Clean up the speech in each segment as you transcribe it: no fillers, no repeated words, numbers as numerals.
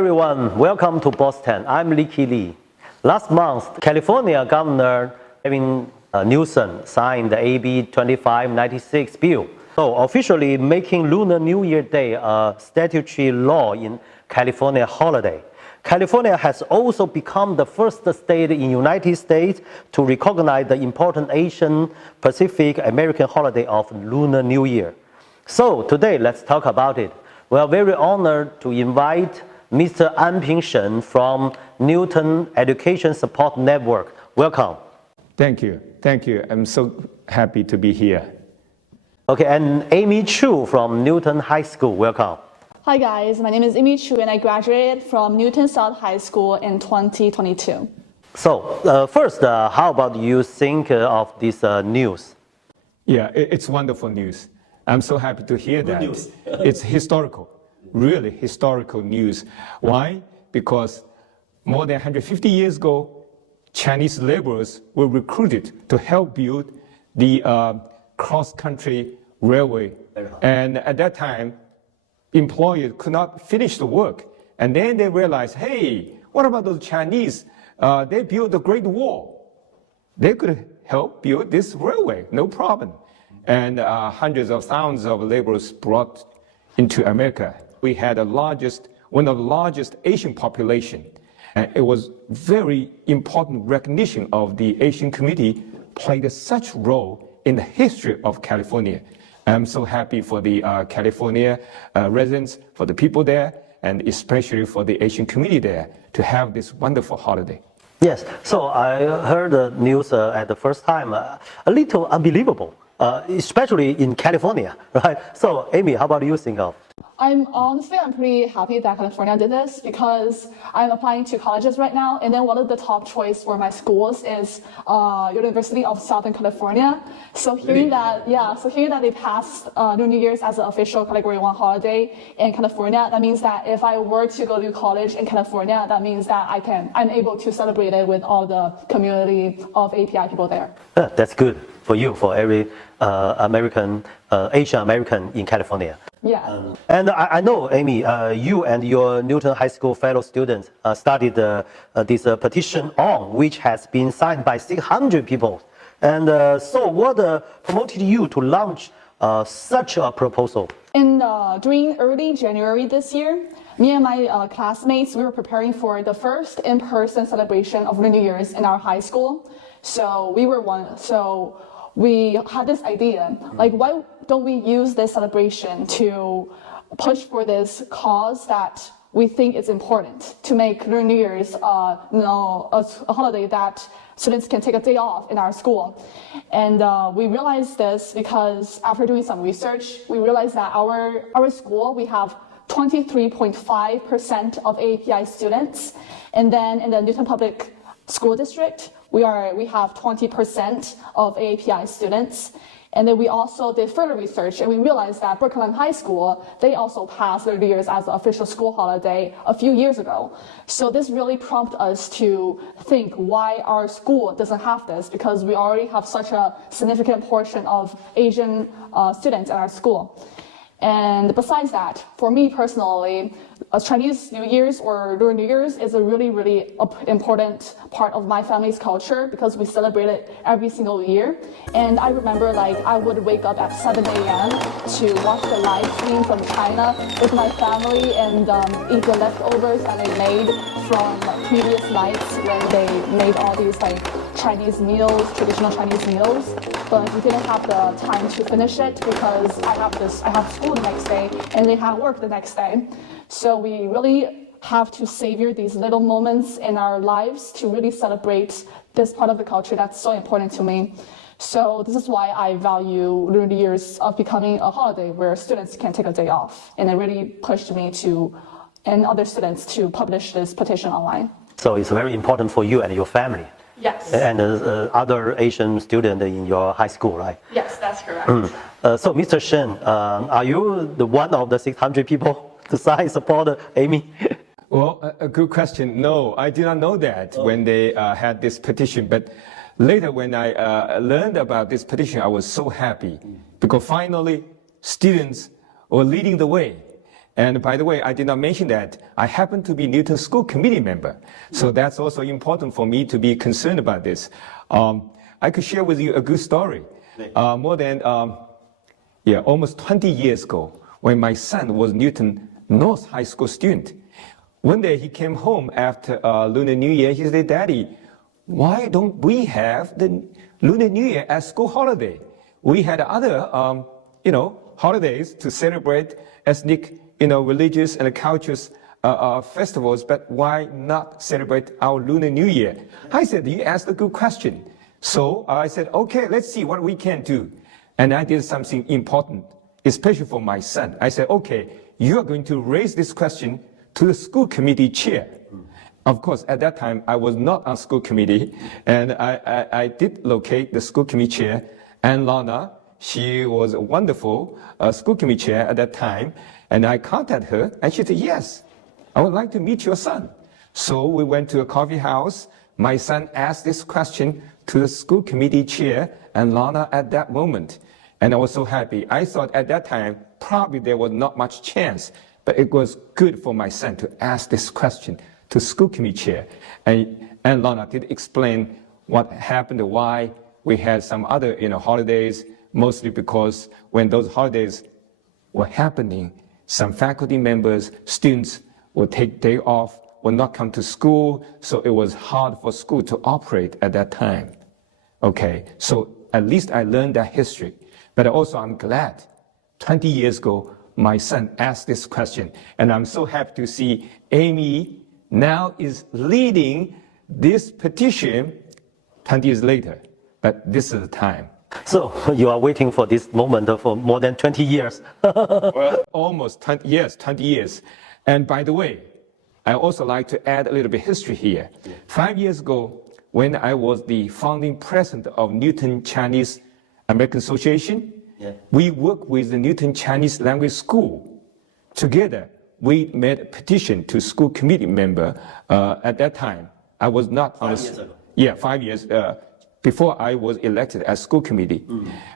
everyone, welcome to Boston. I'm Licky Lee. Last month, California Governor Gavin Newsom signed the AB 2596 bill, so officially making Lunar New Year Day a statutory law in California holiday. California has also become the first state in the United States to recognize the important Asian Pacific American holiday of Lunar New Year. So today, let's talk about it. We are very honored to invite Mr. Anping Shen from Newton Education Support Network. Welcome. Thank you. Thank you. I'm so happy to be here. Okay, and Amy Cheu from Newton High School. Welcome. Hi guys, my name is Amy Cheu and I graduated from Newton South High School in 2022. So first, how about you think of this news? Yeah, it's wonderful news. I'm so happy to hear that. News. It's historical, really historical news. Why? Because more than 150 years ago, Chinese laborers were recruited to help build the cross-country railway. And at that time, employers could not finish the work. And then they realized, hey, what about those Chinese? They built the Great Wall. They could help build this railway, no problem. And hundreds of thousands of laborers brought into America. We had one of the largest Asian population. And it was very important recognition of the Asian community played such role in the history of California. I'm so happy for the California residents, for the people there, and especially for the Asian community there to have this wonderful holiday. Yes, so I heard the news at the first time, a little unbelievable, especially in California, right? So Amy, how about you think of? I'm pretty happy that California did this because I'm applying to colleges right now, and then one of the top choice for my schools is University of Southern California. So hearing that they passed New Year's as an official Category 1 holiday in California, that means that if I were to go to college in California, that means that I'm able to celebrate it with all the community of API people there. That's good for you, for every Asian American in California. Yeah. And I know, Amy, you and your Newton High School fellow students started this petition which has been signed by 600 people. And so what promoted you to launch such a proposal? During early January this year, me and my classmates, we were preparing for the first in-person celebration of Lunar New Year's in our high school. So we had this idea, like, why don't we use this celebration to push for this cause that we think is important, to make Lunar New Year's a holiday that students can take a day off in our school. And we realized this because after doing some research, we realized that our school, we have 23.5% of API students. And then in the Newton Public School District, we have 20% of API students. And then we also did further research and we realized that Brooklyn High School, they also passed their New Year's as an official school holiday a few years ago. So this really prompted us to think why our school doesn't have this, because we already have such a significant portion of Asian students at our school. And besides that, for me personally, Chinese New Year's or Lunar New Year's is a really, really important part of my family's culture because we celebrate it every single year. And I remember I would wake up at 7 a.m. to watch the live stream from China with my family and eat the leftovers that they made from previous nights when they made all these Chinese meals, traditional Chinese meals. But we didn't have the time to finish it because I have school the next day and they have work the next day. So we really have to savor these little moments in our lives to really celebrate this part of the culture that's so important to me. So this is why I value Lunar New Year's of becoming a holiday where students can take a day off. And it really pushed me and other students to publish this petition online. So it's very important for you and your family. Yes. And other Asian students in your high school, right? Yes, that's correct. So Mr. Shen, are you the one of the 600 people to support Amy? Well, a good question. No, I did not know that when they had this petition. But later when I learned about this petition, I was so happy because finally students were leading the way. And by the way, I did not mention that I happen to be Newton School Committee member. So that's also important for me to be concerned about this. I could share with you a good story. More than almost 20 years ago, when my son was Newton North High School student. One day he came home after Lunar New Year. He said, "Daddy, why don't we have the Lunar New Year as school holiday? We had other, holidays to celebrate ethnic, religious and cultures festivals, but why not celebrate our Lunar New Year?" I said, "You asked a good question." So I said, "Okay, let's see what we can do." And I did something important, especially for my son. I said, "Okay, you are going to raise this question to the school committee chair." Of course, at that time, I was not on school committee, and I did locate the school committee chair, and Lana. She was a wonderful school committee chair at that time, and I contacted her, and she said, "Yes, I would like to meet your son." So we went to a coffee house. My son asked this question to the school committee chair and Lana at that moment, and I was so happy. I thought at that time, probably there was not much chance, but it was good for my son to ask this question to school committee chair. And Lana did explain what happened, why we had some other holidays, mostly because when those holidays were happening, some faculty members, students would take day off, would not come to school, so it was hard for school to operate at that time. Okay, so at least I learned that history. But also I'm glad 20 years ago, my son asked this question, and I'm so happy to see Amy now is leading this petition 20 years later. But this is the time. So you are waiting for this moment for more than 20 years. Well, almost 20 years. And by the way, I also like to add a little bit history here. 5 years ago, when I was the founding president of Newton Chinese American Association, we worked with the Newton Chinese Language School. Together, we made a petition to school committee member. At that time, I was not on 5 years ago. Yeah, 5 years before I was elected as school committee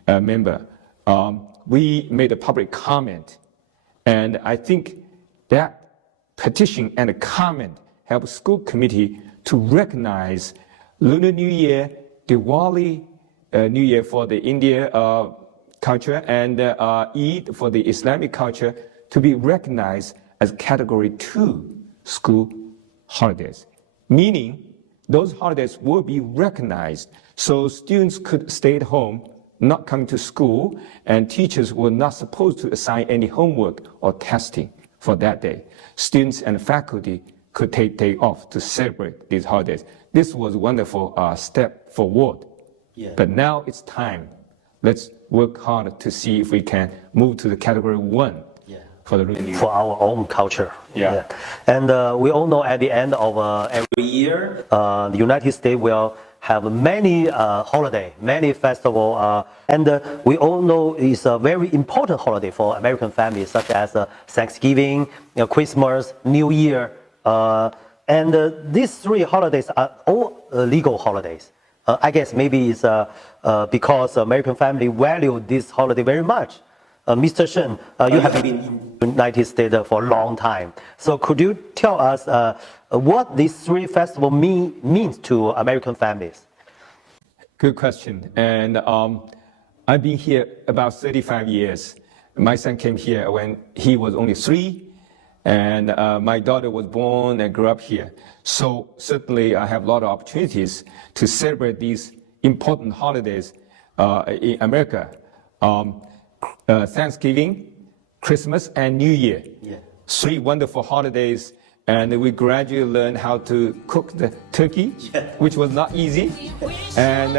member. We made a public comment, and I think that petition and a comment helped school committee to recognize Lunar New Year, Diwali New Year for the India culture, and Eid for the Islamic culture to be recognized as Category 2 school holidays. Meaning, those holidays will be recognized, so students could stay at home, not come to school, and teachers were not supposed to assign any homework or testing for that day. Students and faculty could take day off to celebrate these holidays. This was a wonderful step forward. But now it's time. Let's work hard to see if we can move to the Category 1 for the Lunar New Year. For our own culture. And we all know at the end of every year, the United States will have many holiday, many festival, and we all know it's a very important holiday for American families, such as Thanksgiving, Christmas, New Year, and these three holidays are all legal holidays. I guess maybe it's because American family value this holiday very much. Mr. Shen, you have been in the United States for a long time. So could you tell us what these three festivals means to American families? Good question. And I've been here about 35 years. My son came here when he was only 3, and my daughter was born and grew up here. So certainly I have a lot of opportunities to celebrate these important holidays in America. Thanksgiving, Christmas, and New Year. 3 wonderful holidays, and we gradually learned how to cook the turkey, which was not easy. And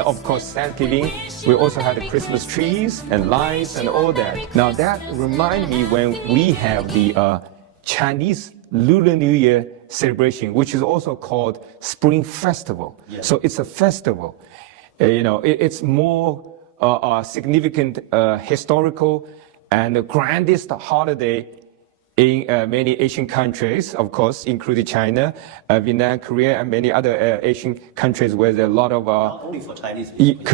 of course, Thanksgiving, we also had the Christmas trees and lights and all that. Now that reminds me when we have the Chinese Lunar New Year celebration, which is also called Spring Festival. So it's a festival. It's more significant historical and the grandest holiday in many Asian countries, of course, including China, Vietnam, Korea, and many other Asian countries where there are a lot of... Not only for Chinese people.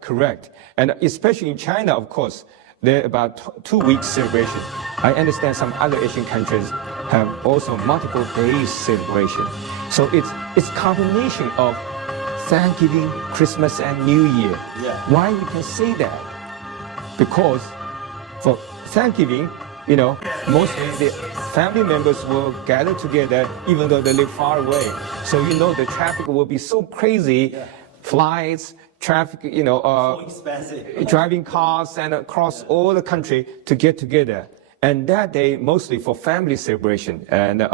Correct. And especially in China, of course, there are about 2 weeks celebration. I understand some other Asian countries have also multiple days celebration. So it's combination of Thanksgiving, Christmas, and New Year. Yeah. Why we can say that? Because for Thanksgiving, mostly the family members will gather together even though they live far away. So the traffic will be so crazy, flights, traffic, So expensive. driving cars and across all the country to get together. And that day, mostly for family celebration. And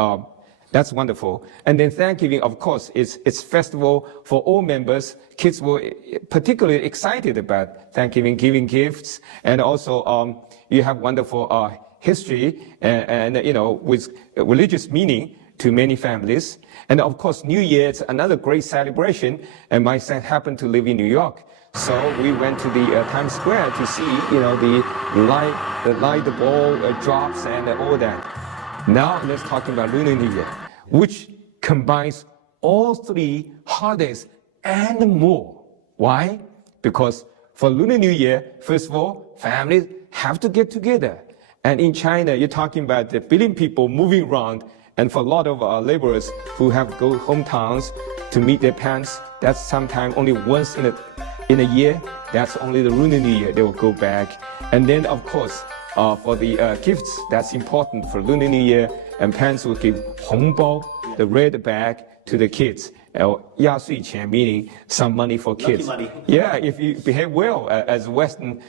that's wonderful. And then Thanksgiving, of course, it's festival for all members. Kids were particularly excited about Thanksgiving, giving gifts. And also, you have wonderful history and with religious meaning to many families. And of course, New Year is another great celebration. And my son happened to live in New York. So we went to the Times Square to see, the light ball drops and all that. Now let's talk about Lunar New Year, which combines all three holidays and more. Why? Because for Lunar New Year, first of all, families have to get together. And in China, you're talking about the billion people moving around. And for a lot of laborers who have to go hometowns to meet their parents, that's sometimes only once in a year. That's only the Lunar New Year they will go back. And then, of course, for the gifts, that's important for Lunar New Year. And parents will give 红包, the red bag, to the kids. 压岁钱 meaning some money for kids. Lucky money. Yeah, if you behave well as Western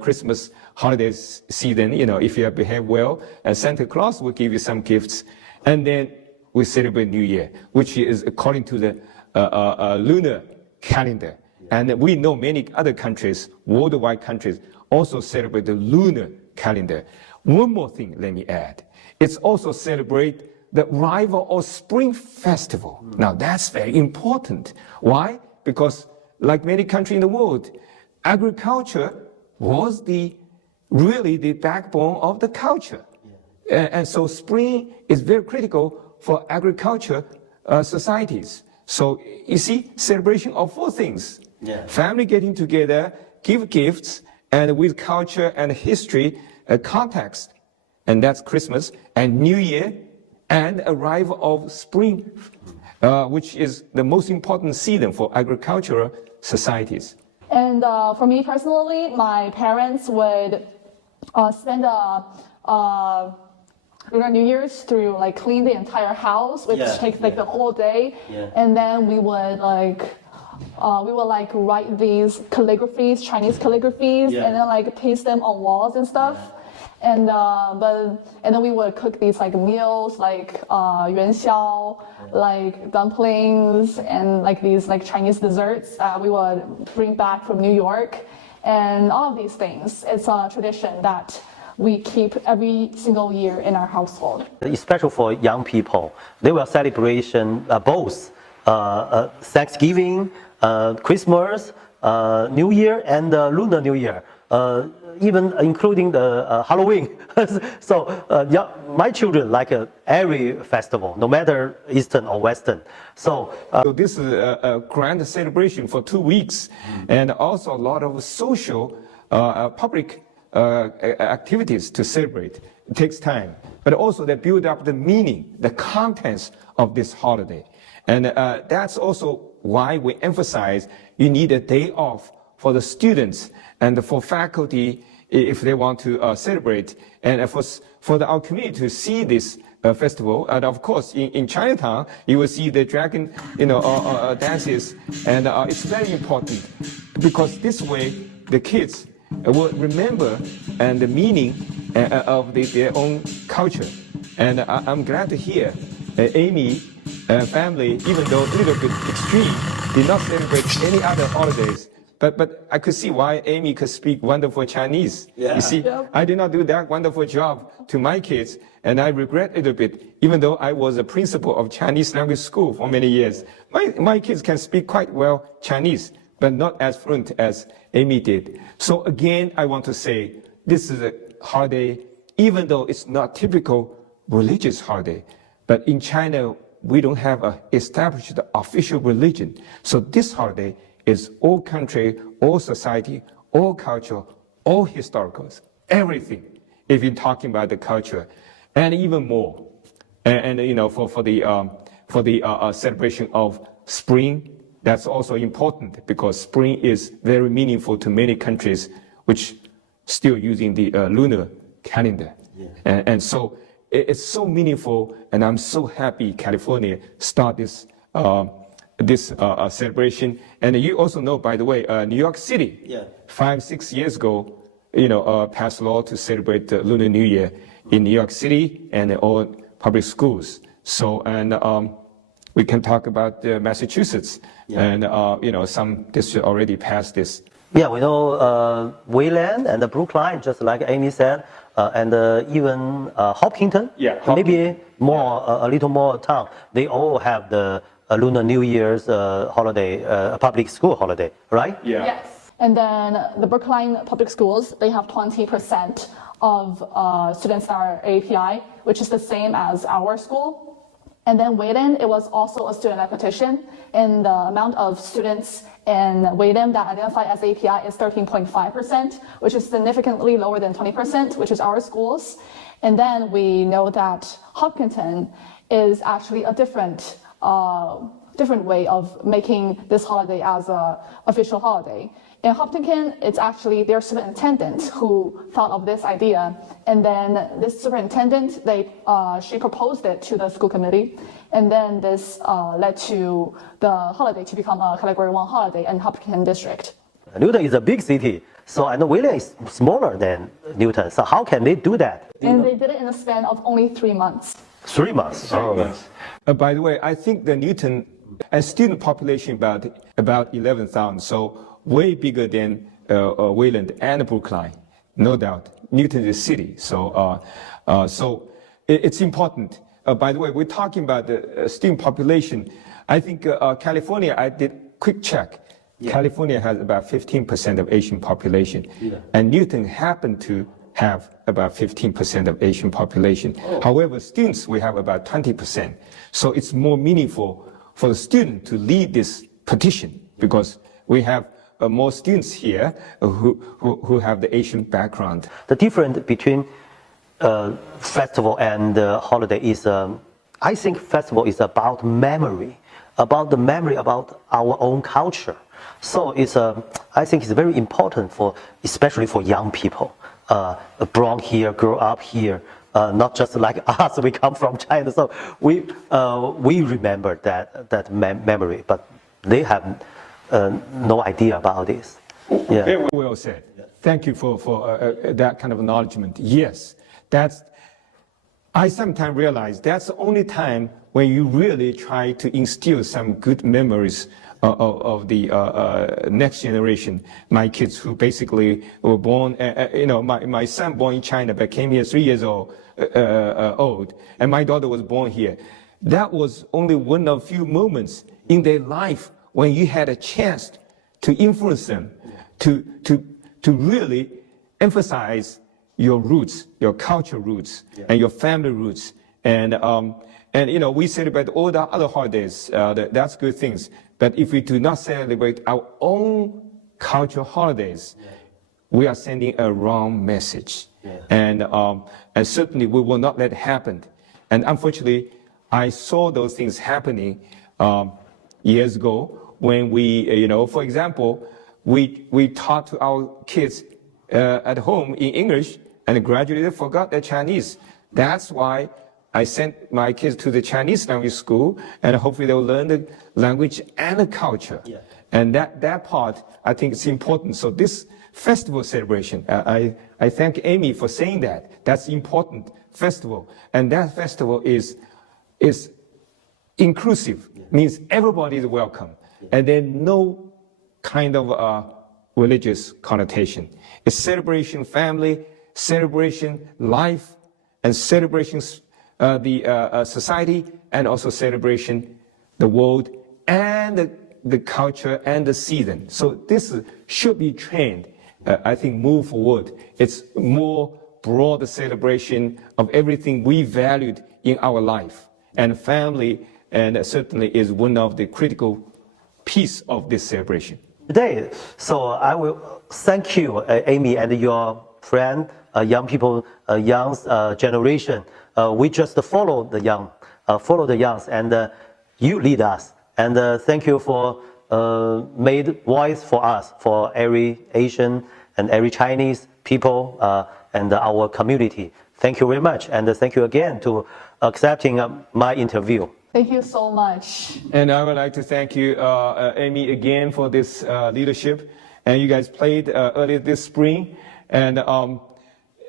Christmas holidays season, if you behave well, Santa Claus will give you some gifts. And then we celebrate New Year, which is according to the lunar calendar. And we know many other countries, worldwide countries, also celebrate the lunar calendar. One more thing, let me add. It's also celebrate the arrival of Spring Festival. Now that's very important. Why? Because like many countries in the world, agriculture was really the backbone of the culture. And so spring is very critical for agriculture societies. So you see, celebration of four things. Yeah. Family getting together, give gifts, and with culture and history context. And that's Christmas and New Year and arrival of spring, which is the most important season for agricultural societies. And for me personally, my parents would spend Lunar New Year's through clean the entire house, which takes the whole day. Yeah. And then we would write these calligraphies, Chinese calligraphies, Yeah. and then paste them on walls and stuff. And then we would cook these meals yuan xiao, dumplings, and these Chinese desserts we would bring back from New York, and all of these things. It's a tradition that we keep every single year in our household. Especially for young people, they will celebration both Thanksgiving, Christmas, New Year, and Lunar New Year. Even including the Halloween. So my children like every festival, no matter Eastern or Western. So this is a grand celebration for 2 weeks, and also a lot of social, public activities to celebrate. It takes time, but also they build up the meaning, the contents of this holiday. And that's also why we emphasize you need a day off for the students and for faculty if they want to celebrate, and for our community to see this festival. And of course, in Chinatown, you will see the dragon, dances, and it's very important because this way the kids will remember and the meaning of their own culture. And I'm glad to hear Amy family, even though a little bit extreme, did not celebrate any other holidays. But I could see why Amy could speak wonderful Chinese. Yeah. You see, Yeah. I did not do that wonderful job to my kids, and I regret a little bit, even though I was a principal of Chinese language school for many years. My kids can speak quite well Chinese, but not as fluent as Amy did. So again, I want to say, this is a holiday, even though it's not typical religious holiday, but in China, we don't have an established official religion. So this holiday is all country, all society, all culture, all historicals, everything if you're talking about the culture, and even more. And you know, for the celebration of spring, that's also important because spring is very meaningful to many countries which still using the lunar calendar. Yeah. And so it's so meaningful, and I'm so happy California start this celebration. And you also know, by the way, New York City, 5-6 years ago, you know, passed law to celebrate the Lunar New Year in New York City and all public schools. So, and we can talk about Massachusetts, and you know, some districts already passed this. Yeah, we know Wayland and the Brookline, just like Amy said, and even Hopkinton, maybe more a little more town. They all have the Lunar New Year's holiday, public school holiday, right? Yeah. Yes. And then the Brookline public schools, they have 20% of students that are API, which is the same as our school. And then Wayland, it was also a student petition, and the amount of students in Wayland that identify as API is 13.5%, which is significantly lower than 20%, which is our schools. And then we know that Hopkinton is actually a different way of making this holiday as an official holiday. In Hopkinton, it's actually their superintendent who thought of this idea, and then this superintendent, she proposed it to the school committee, and then this led to the holiday to become a Category 1 holiday in Hopkinton district. Newton is a big city, so I know Wayland is smaller than Newton. So how can they do that? And they did it in a span of only 3 months. 3 months. By the way, I think the Newton student population about 11,000, so way bigger than Wayland and Brookline, no doubt. Newton is a city, so it's important. By the way, we're talking about the student population. I think California, I did quick check. Yeah. California has about 15% of Asian population, and Newton happened to have about 15% of Asian population. Oh. However, students, we have about 20%. So it's more meaningful for the student to lead this petition because we have more students here who have the Asian background. The difference between festival and holiday is, I think festival is about memory, about the memory about our own culture. So it's, I think it's very important for, especially for young people, born here, grow up here, not just like us, we come from China. So we remember that memory, but they have no idea about this. Yeah. Very well said. Thank you for that kind of acknowledgement. Yes, I sometimes realize that's the only time when you really try to instill some good memories of the next generation. My kids who basically were born, you know, my son born in China but came here 3 years old, and my daughter was born here. That was only one of few moments in their life when you had a chance to influence them, to really emphasize your roots, your cultural roots, and your family roots. And you know, we celebrate all the other holidays, that's good things. But if we do not celebrate our own cultural holidays, we are sending a wrong message. And certainly we will not let it happen. And unfortunately, I saw those things happening years ago when we, you know, for example, we taught to our kids at home in English and gradually they forgot their Chinese. That's why I sent my kids to the Chinese language school, and hopefully they'll learn the language and the culture. And that part, I think it's important. So this festival celebration, I thank Amy for saying that. That's important festival. And that festival is inclusive, means everybody is welcome. And then no kind of religious connotation. It's celebration family, celebration life, and celebration the society, and also celebration the world and the culture and the season. So this should be trained, I think, move forward. It's more broad celebration of everything we valued in our life. And family, and certainly is one of the critical piece of this celebration. Today, so I will thank you, Amy, and your friend, young people, young generation. We just follow the youngs, and you lead us. And thank you for made voice for us, for every Asian and every Chinese people and our community. Thank you very much, and thank you again to accepting my interview. Thank you so much. And I would like to thank you, Amy, again for this leadership. And you guys played earlier this spring. And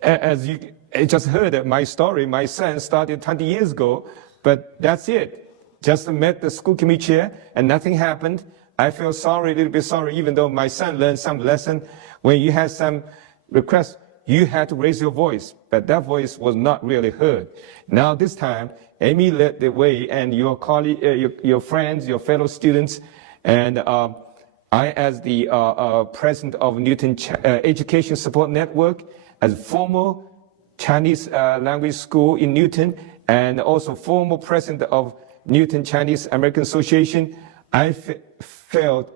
as you just heard my story, my son started 20 years ago, but that's it. Just met the school committee chair and nothing happened. I feel sorry, a little bit sorry, even though my son learned some lesson. When you had some requests, you had to raise your voice, but that voice was not really heard. Now this time, Amy led the way, and your colleague, your friends, your fellow students, and I, as the president of Newton Education Support Network, as former Chinese language school in Newton, and also former president of Newton Chinese American Association, I felt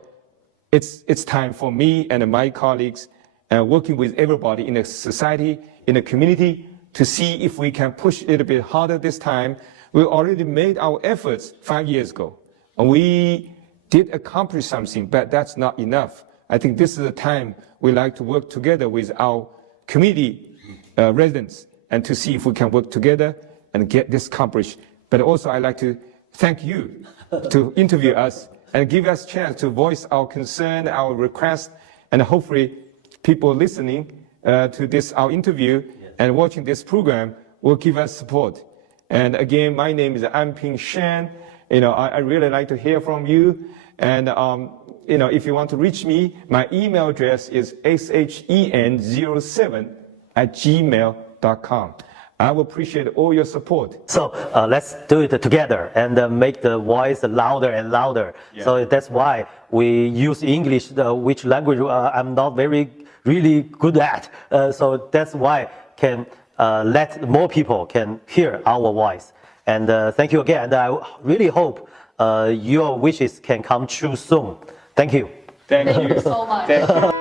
it's time for me and my colleagues, working with everybody in the society, in the community, to see if we can push a little bit harder this time. We already made our efforts 5 years ago. And we did accomplish something, but that's not enough. I think this is the time we like to work together with our community residents and to see if we can work together and get this accomplished. But also I'd like to thank you to interview us and give us a chance to voice our concern, our request, and hopefully people listening to this, our interview, and watching this program will give us support. And again, my name is Anping Shen. I really like to hear from you. And if you want to reach me, my email address is shen07@gmail.com. I will appreciate all your support. So let's do it together and make the voice louder and louder. Yeah. So that's why we use English, which language I'm not really good at. So that's why can let more people can hear our voice. And thank you again. And I really hope your wishes can come true soon. Thank you. Thank you so much. Thank you.